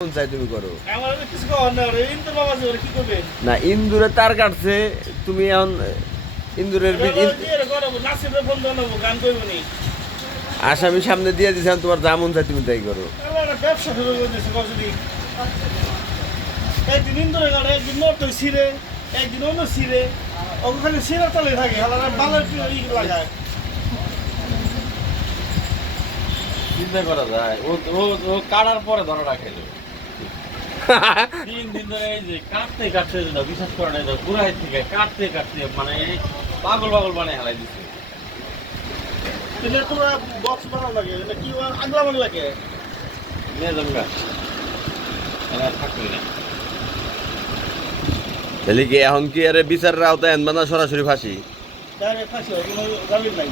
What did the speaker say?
কোন চাই তুমি করো আমার কিছু করার না রে ইন্দুর বাবা যে কি করবে না ইন্দুরে তার কাটছে তুমি এখন ইন্দুরের নাসিবে ফোন দেবো গান করবো নি আসামি সামনে দিয়ে দিয়েছিলাম তোমার যা মন চাই তুমি তাই করো আমার ব্যবসা শুরু করে দিয়েছে কতদিন একদিন ইন্দুরে গাড়ি একদিন নট সিরে একদিন অন্য সিরে ওখানে সিরা তলে থাকে হালার বালের ই লাগায় চিন্তা করা যায় ও ও ও কাটার পরে ধরা রাখে 3 দিন ধরে এই যে কাটতে কাটতে না বিশ্বাস করে না পুরাই থেকে কাটতে কাটতে মানে পাগল পাগল বানায় হেলাই দিচ্ছে কিন্তু তোমরা বক্স বানাও লাগে এটা কি আগলা মনে লাগে নিয়ে জমগা এরা থাকবে না তাহলে কি এখন কি আরে বিচারের আওতায় আনবা না সরাসরি ফাঁসি ডাইরেক্ট ফাঁসি হয় কোনো জামিন নাই